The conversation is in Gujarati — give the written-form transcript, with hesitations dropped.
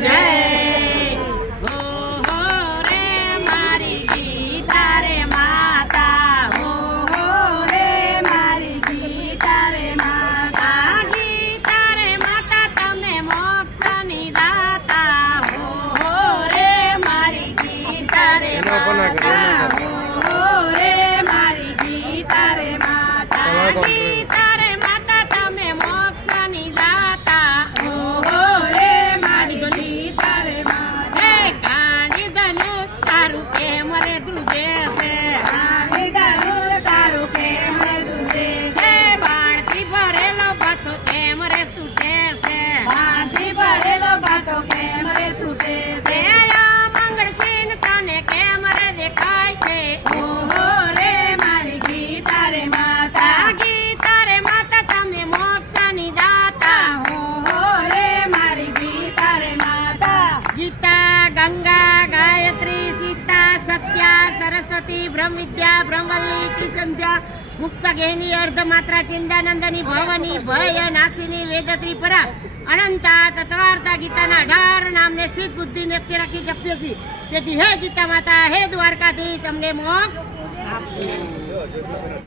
જય। હો હો રે મારી ગીતા રે માતા, હો હો રે મારી ગીતા રે માતા, ગીતા રે માતા તમે મોક્ષની દાતા, હો હો રે મારી ગીતા રે માતા, હો હો રે મારી ગીતા રે માતા, ગીતા રે માતા તમે મોક્ષની દાતા, હો હો રે મારી ગીતા રે માતા, કાળી ધનુષ તારું કેમ રે ધ્રુજે છે, કાળી ધનુષ તારું કેમ રે ધ્રુજે છે, બાણથી ભરેલો ભાતો કેમ રે છૂટે છે, બાણથી ભરેલો ભાતો કેમ રે છૂટે છે, મંગળ ચિહ્ન તને કેમ રે દેખાય છે, ઓહો રે મારી ગીતા રે માતા, ગીતા રે માતા તમે મોક્ષની દાતા, ઓહો રે મારી ગીતા રે માતા, ગીતા ગંગા ગાયત્રી સીતા સત્યા સરસ્વતી બ્રહ્મ વિદ્યા બ્રહ્મવલ્લી સંધ્યા મુક્ત ગેહની અર્ધમાત્રા ચિંદાનંદની ભવની ભય નાશિની વેદત્રી પરા અનંતા તત્વાર્તા ગીતાના 18 નામને સિદ્ધ બુદ્ધિ વ્યક્તિ રાખી જપ્યો છે। તેથી હે ગીતા માતા, હે દ્વારકાધીશ અમને મોક્ષ આપજો।